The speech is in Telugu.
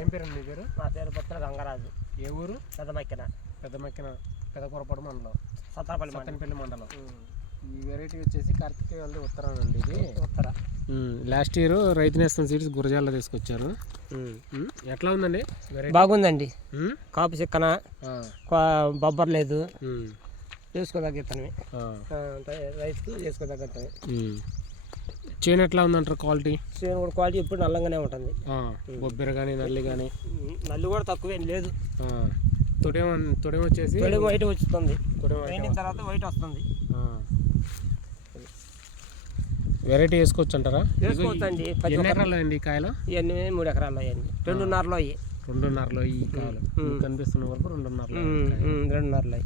ఏం పేరు మీ పేరు? నా పేరు బొత్తల గంగరాజు. ఏ ఊరు? పెద్దమక్కిన పెదకూరపాడు మండలం, సత్తనపల్లి మండలం. ఈ వెరైటీ వచ్చేసి కార్తికేయ వాళ్ళది ఉత్తరం అండి. ఇది ఉత్తర. లాస్ట్ ఇయర్ రైతు నేస్తం సీడ్స్ గురజాల్లో తీసుకొచ్చారు. ఎట్లా ఉందండి? బాగుందండి. కాపు చిక్కన బొబ్బర్ లేదు, చేసుకోదగ్గతనవి రైతుకు చేసుకోదగ్గతనవి. చేను ఎట్లా ఉందంటారు? క్వాలిటీ చేను కూడా క్వాలిటీ ఎప్పుడు నల్లంగానే ఉంటుంది. బొబ్బెర కానీ నల్లి కానీ? నల్లి కూడా తక్కువేం లేదు. తొడేం వచ్చేసి వైట్ వస్తుంది. తర్వాత వైట్ వస్తుంది. వెరైటీ వేసుకోవచ్చు అంటారా? వేసుకోవచ్చండి. 10 ఎకరాలు అండి కాయలు? ఇవన్నీ 3 ఎకరాలు అయ్యండి. 2.5లో ఈ కాయలు కనిపిస్తున్న వరకు 2.5 2.5